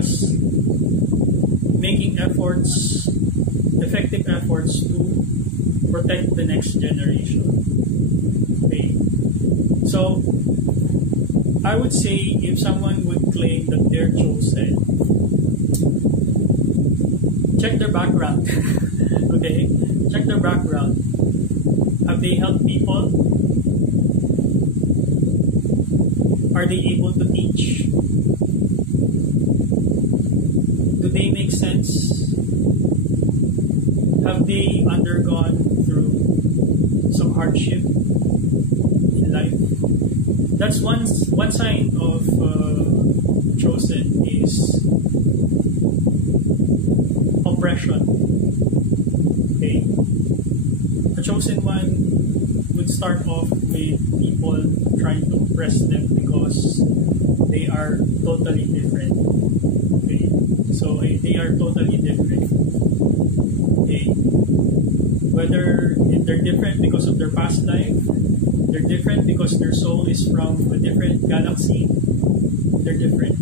us making efforts, effective efforts to protect the next generation. Okay. So, I would say if someone would claim that they're chosen, check their background. Okay? Check their background. Have they helped people? Are they able to teach? Do they make sense? Have they undergone through some hardship in life? That's one sign of chosen is oppression. Okay, a chosen one would start off with people trying to oppress them because they are totally different. Okay, so they are totally different. Okay, whether they're different because of their past life, they're different because their soul is from a different galaxy, they're different.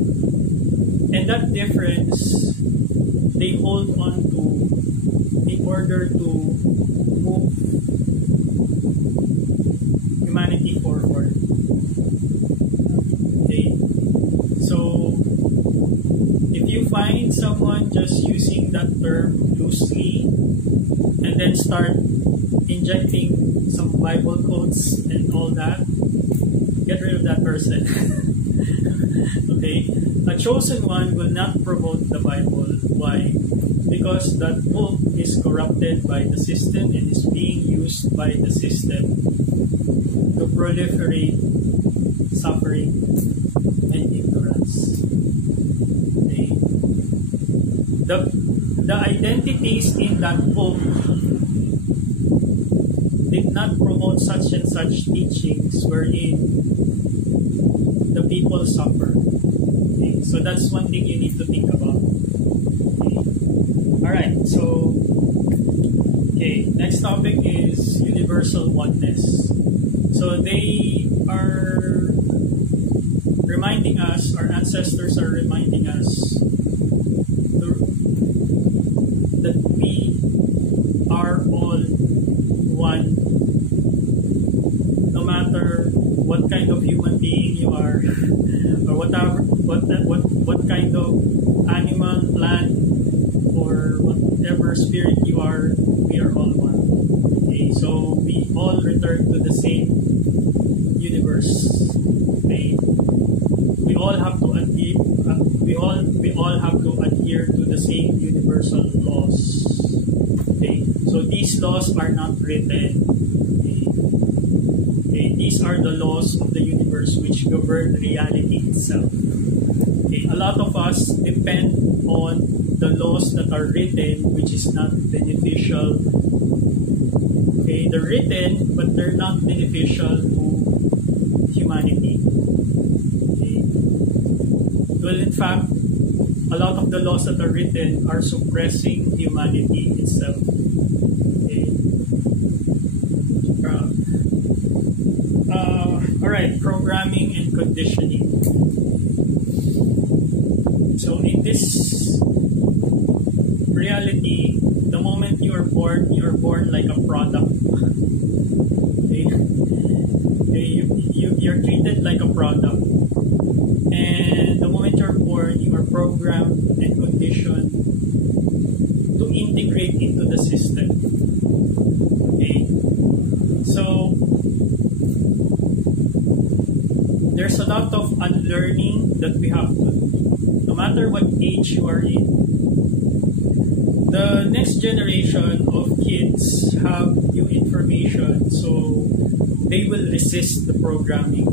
And that difference, they hold on to in order to move humanity forward. Okay, so if you find someone just using that term loosely and then start injecting some Bible quotes and all that, get rid of that person. Okay, a chosen one will not promote the Bible. Why? Because that book is corrupted by the system and is being used by the system to proliferate suffering and ignorance. Okay. The identities in that book did not promote such and such teachings wherein the people suffer. Okay. So that's one thing you need to think about. Okay. Alright, so next topic is universal oneness. So they are reminding us, our ancestors are reminding us that we are all one, no matter what kind of human being you are, or what kind of animal, plant, or whatever spirit you are, we are all one. Okay, so we all return to the same universe. Okay, we all have to adhere. We all have to adhere to the same universal laws. Okay, so these laws are not written. Okay, these are the laws of the universe which govern reality itself. Okay, a lot of us depend on the laws that are written, which is not beneficial. Okay, they're written, but they're not beneficial to humanity. Okay. Well, in fact, a lot of the laws that are written are suppressing humanity itself. Okay. Alright, programming and conditioning. So in this reality, the moment you're born like a product. Okay? You're treated like a product. And the moment you're born, you are programmed and conditioned to integrate into the system. Okay? So, there's a lot of unlearning that we have to do, no matter what age you are in. The next generation of kids have new information, so they will resist the programming.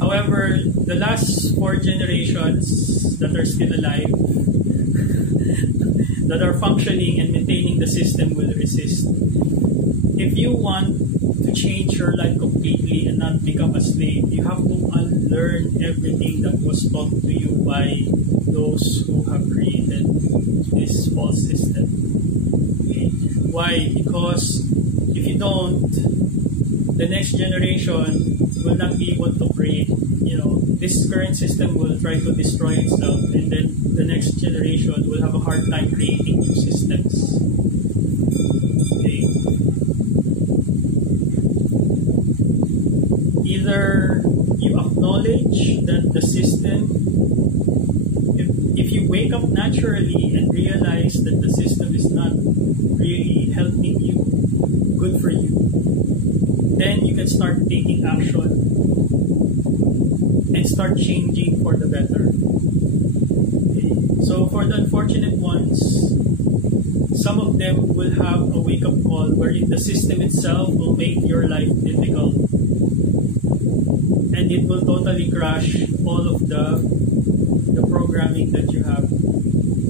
However, the last 4 generations that are still alive, that are functioning and maintaining the system, will resist. If you want to change your life completely and not become a slave, you have to unlearn everything that was taught to you by those who have created this false system. Okay. Why? Because if you don't, the next generation will not be able to create this current system will try to destroy itself, and then the next generation will have a hard time creating new systems. Okay. Either you acknowledge that the system, if you wake up naturally and realize that the system is not really helping you, good for you, then you can start taking action and start changing for the better. Okay. So for the unfortunate ones, some of them will have a wake-up call wherein the system itself will make your life difficult, and it will totally crash all of the programming that you have.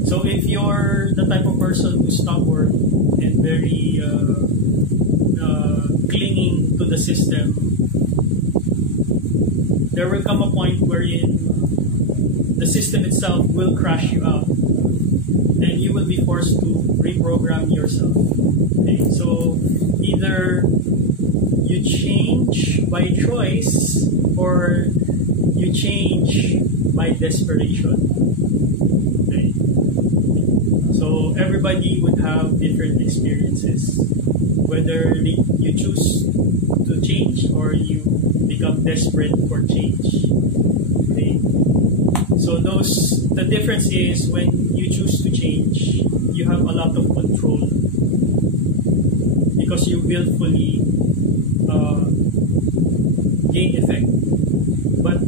So if you're the type of person who's stubborn and very clinging to the system, there will come a point wherein the system itself will crash you out, and you will be forced to reprogram yourself. Okay? So either you change by choice or you change by desperation. Okay? So everybody would have different experiences, whether you choose to change or you become desperate for change. Okay? So the difference is when you choose to change, you have a lot of control because you willfully gain effect. But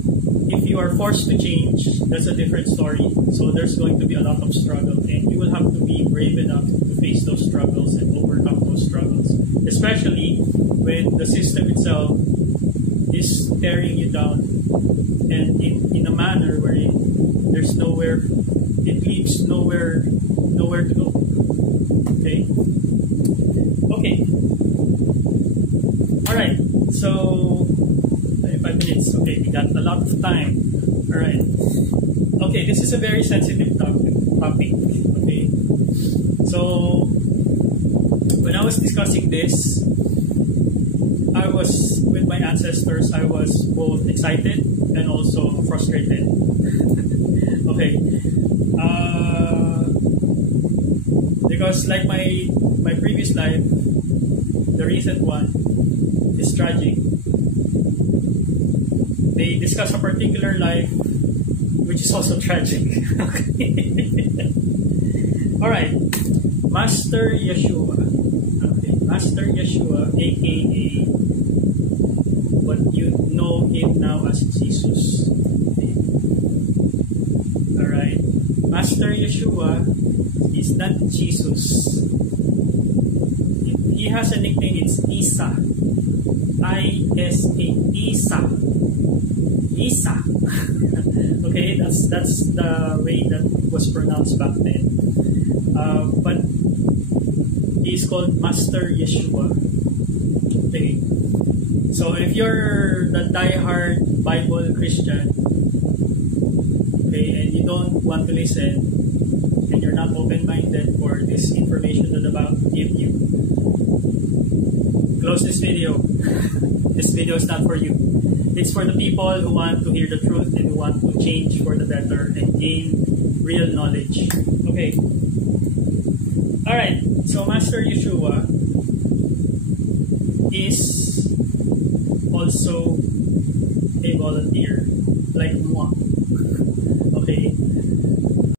if you are forced to change, that's a different story. So there's going to be a lot of struggle, and you will have to be brave enough to face those struggles and overcome those struggles, especially when the system itself is tearing you down, and in a manner wherein there's nowhere, it leaves nowhere to go. Okay? Okay. Alright, so 25 minutes. Okay, we got a lot of time. Alright. Okay, this is a very sensitive topic. Okay. So when I was discussing this, I was with my ancestors, I was both excited and also frustrated. Okay. Because like my previous life, the recent one is tragic. They discuss a particular life which is also tragic. Alright. Master Yeshua. Okay. Master Yeshua, aka what you know him now as Jesus. Okay. Alright. Master Yeshua is not Jesus. He has a nickname, it's Isa. I-S-A. Isa. Isa. Okay, that's the way that was pronounced back then. But he's called Master Yeshua. Okay. So if you're the die-hard Bible Christian, okay, and you don't want to listen, and you're not open-minded for this information that I'm about to give you, close this video. This video is not for you. It's for the people who want to hear the truth and who want to change for the better and gain real knowledge. Okay. Alright, so Master Yeshua is also a volunteer, like moi.